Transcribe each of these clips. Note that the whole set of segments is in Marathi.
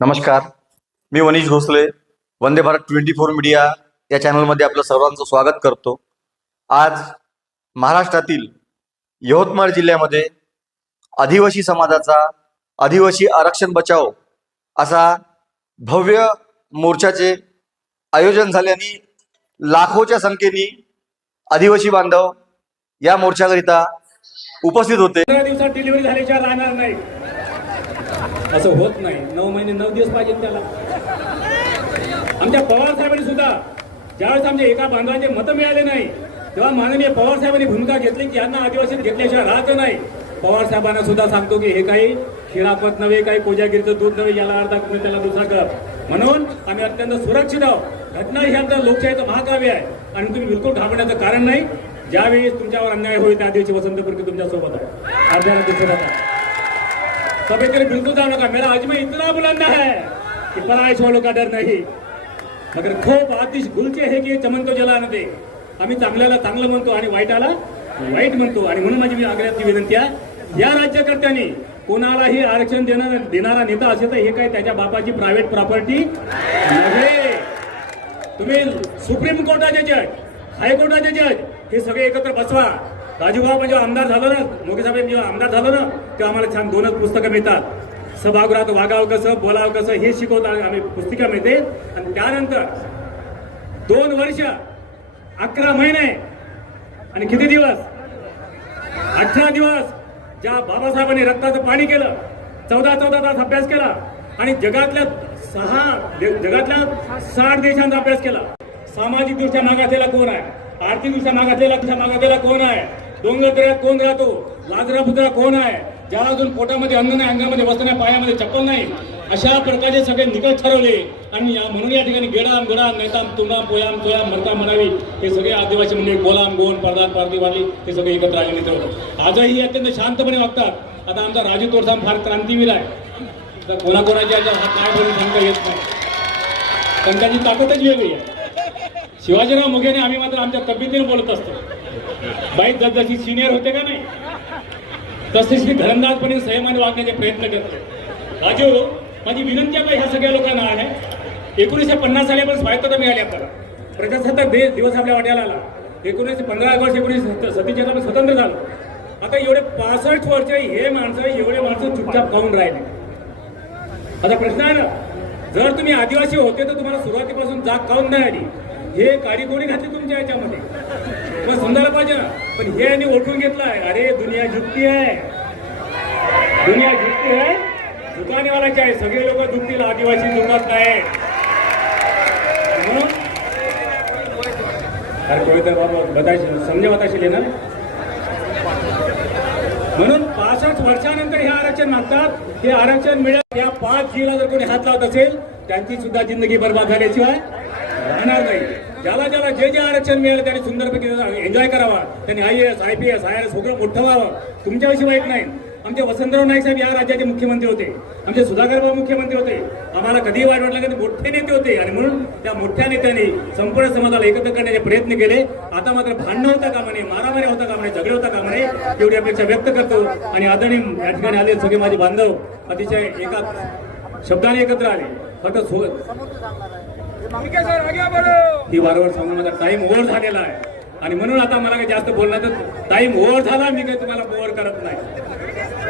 नमस्कार. मी Vaneesh Bhosale Vande Bharat twenty four media या चॅनलमध्ये आपलं सर्वांचं स्वागत करतो. आज महाराष्ट्रातील यवतमाळ जिल्ह्यामध्ये आदिवासी समाजाचा आदिवासी आरक्षण बचाव असा भव्य मोर्चाचे आयोजन झाले आणि लाखोच्या संख्येने आदिवासी बांधव या मोर्चाकरिता उपस्थित होते. दिवसात डिलिव्हरी झाल्याच्या राहणार नाही असं होत नाही. नऊ महिने नऊ दिवस पाहिजे त्याला. आमच्या पवार साहेबांनी सुद्धा ज्यावेळेस आमच्या एका बांधवाचे मतं मिळाले नाही तेव्हा माननीय पवार साहेबांनी भूमिका घेतली की यांना आदिवासी घेतल्याशिवाय राहत नाही. पवार साहेबांना सुद्धा सांगतो की हे काही खिरापत नव्हे काही कोजागिरीचं दूध नव्हे याला अर्धा तुम्ही त्याला दुसरा कर. म्हणून आम्ही अत्यंत सुरक्षित आहोत. घटना ही आमच्या लोकशाहीचं महाकाव्य आहे. आणि तुम्ही बिलकुल घाबरण्याचं कारण नाही. ज्यावेळी तुमच्यावर अन्याय होईल त्या दिवशी वसंत पुरके तुमच्यासोबत आहे अर्ध्याला दिसत आता सभेकडे बिलकुल जाऊ नका मेरा अजमेर इतना बुलंद है कि पराइश वालों का डर नहीं। मगर खूप आतिश गुलचे हे की चमन तो जला दे। आम्ही चांगल्याला चांगलं म्हणतो आणि वाईटाला वाईट म्हणतो आणि म्हणून माझी आग्रहाची विनंती आहे या राज्यकर्त्यांनी कोणालाही आरक्षण देणार देणारा नेता असेल तर हे काय त्याच्या बापाची प्रायव्हेट प्रॉपर्टी नव्हे. तुम्ही सुप्रीम कोर्टाचे जज हायकोर्टाचे जज हे सगळे एकत्र बसवा. राजूभाऊ म्हणजे आमदार झालं ना मोगे साहेब जेव्हा आमदार झालो ना तेव्हा आम्हाला छान दोनच पुस्तकं मिळतात. सभागृहात वागावं कसं बोलावं कसं हे शिकवतात आम्ही पुस्तिका मिळते. आणि त्यानंतर दोन वर्ष अकरा महिने आणि किती दिवस? अठरा दिवस ज्या बाबासाहेबांनी रक्ताचं पाणी केलं चौदा चौदा तास अभ्यास केला आणि जगातल्या सहा जगातल्या साठ देशांचा अभ्यास केला. सामाजिकदृष्ट्या मागासलेला कोण आहे? आर्थिकदृष्ट्या मागासलेला मागासलेला कोण आहे? डोंगरदऱ्यात कोण राहतो? लाजरा पुतळा कोण आहे? ज्याला अजून पोटामध्ये अन्न नाही अंगामध्ये वस्त्र नाही पायामध्ये चप्पल नाही अशा प्रकारचे सगळे निकट ठरवले. आणि या- म्हणून या ठिकाणी गेडाम गडाम नेताम तुंगाम पोयाम तोयाम मरता म्हणावी. हे सगळे आदिवासी म्हणजे गोलाम गोन पडदार पारदीवाली हे सगळे एकत्र आले मित्र. आजही अत्यंत शांतपणे वागतात. आता आमचा राजू तोरसाम फार क्रांतीवीर आहे. तर कोणाकोणाच्या याच्यावर काय बोलून सांगता येत नाही. पण त्याची ताकदच वेगळी आहे. शिवाजीराव मुघेने आम्ही मात्र आमच्या तब्येतीने बोलत असतो. बाई जसजशी सिनियर होते का नाही तसेच मी घरंदाजपणे संयमाने वागण्याचे प्रयत्न करते. राजू माझी विनंती आता ह्या सगळ्या लोकांना आहे. एकोणीसशे पन्नास साली स्वायत्तता मिळाली आपल्याला. प्रजासत्ताक देश दिवस आपल्या वाट्याला आला एकोणीसशे पंधरा ऑगस्ट एकोणीसशे सत्तेचाळीस आपण स्वतंत्र झालो. आता एवढे पासष्ट वर्ष हे माणसं एवढे माणसं चुपचाप खाऊन राहिले. आता प्रश्न आहे ना जर तुम्ही आदिवासी होते तर तुम्हाला सुरुवातीपासून जाग खाऊन नाही आली. हे काडी कोणी घातली तुमच्या याच्यामध्ये? मग समजायला पाहिजे ना. पण हे यांनी ओळखून घेतलंय. अरे दुनिया झुकती आहे. दुनिया झुकती आहे. दुकानेवालाची आहे. सगळे लोक झुकतील. आदिवासी झुकत नाही म्हणून अरे कोणी बाबा बतायचे समजे बताशील ना? म्हणून पासष्ट वर्षानंतर हे आरक्षण मागतात. हे आरक्षण मिळत या पाच जीला जर कोणी हात लावत असेल त्यांची सुद्धा जिंदगी बर्बाद झाल्याशिवाय राहणार नाही. ज्याला ज्याला जे जे आरक्षण मिळेल त्यांनी सुंदरपैकी एन्जॉय करावा. त्यांनी I S I P S I R S सगळं मोठं व्हावं. तुमच्याविषयी वाईट नाही. आमचे वसंतराव नाईक साहेब या राज्याचे मुख्यमंत्री होते. आमचे सुधाकरबाबू मुख्यमंत्री होते. आम्हाला कधीही वाईट वाटलं की मोठे नेते होते. आणि म्हणून त्या मोठ्या नेत्यांनी संपूर्ण समाजाला एकत्र करण्याचे प्रयत्न केले. आता मात्र भांडणं होता का म्हणे मारामारी होता का म्हणे झगडे होता का म्हणे एवढी अपेक्षा व्यक्त करतो. आणि आदरणीय या ठिकाणी आले सगळे माझे बांधव. अतिशय एका शब्दाने एकत्र आले. फक्त ही वारंवार सांगून माझा टाइम ओव्हर झालेला आहे. आणि म्हणून आता मला काही जास्त बोलण्याचं टाइम ओव्हर झाला मी काही तुम्हाला बोअर करत नाही.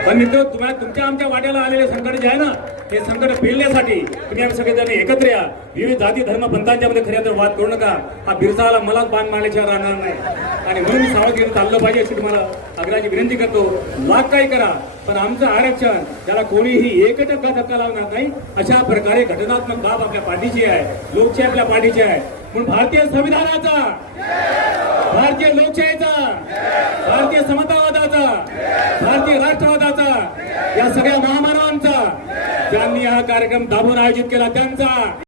पण मित्र तुम्हाला तुमच्या आमच्या वाट्याला आलेले संकट जे आहे ना हे संकट पेलण्यासाठी तुम्ही आम्ही सगळेजण एकत्र या. विविध जाती धर्म पंथांच्या मध्ये खऱ्या तर वाद करू नका. हा बिरसाला मलाच बाण मारल्याशिवाय राहणार नाही. आणि म्हणून मी सावधगिरी चाललं पाहिजे अशी तुम्हाला आग्रहाची विनंती करतो. वाद काही करा पण आमचं आरक्षण त्याला कोणीही एक टक्का धक्का लावणार नाही अशा प्रकारे घटनात्मक बाब आपल्या पाठीची आहे. लोकशाही आपल्या पाठीची आहे. म्हणून भारतीय संविधानाचा भारतीय लोकशाहीचा भारतीय समतावादाचा भारतीय राष्ट्रवादाचा या सगळ्या महामानवांचा ज्यांनी हा कार्यक्रम दाबून आयोजित केला त्यांचा.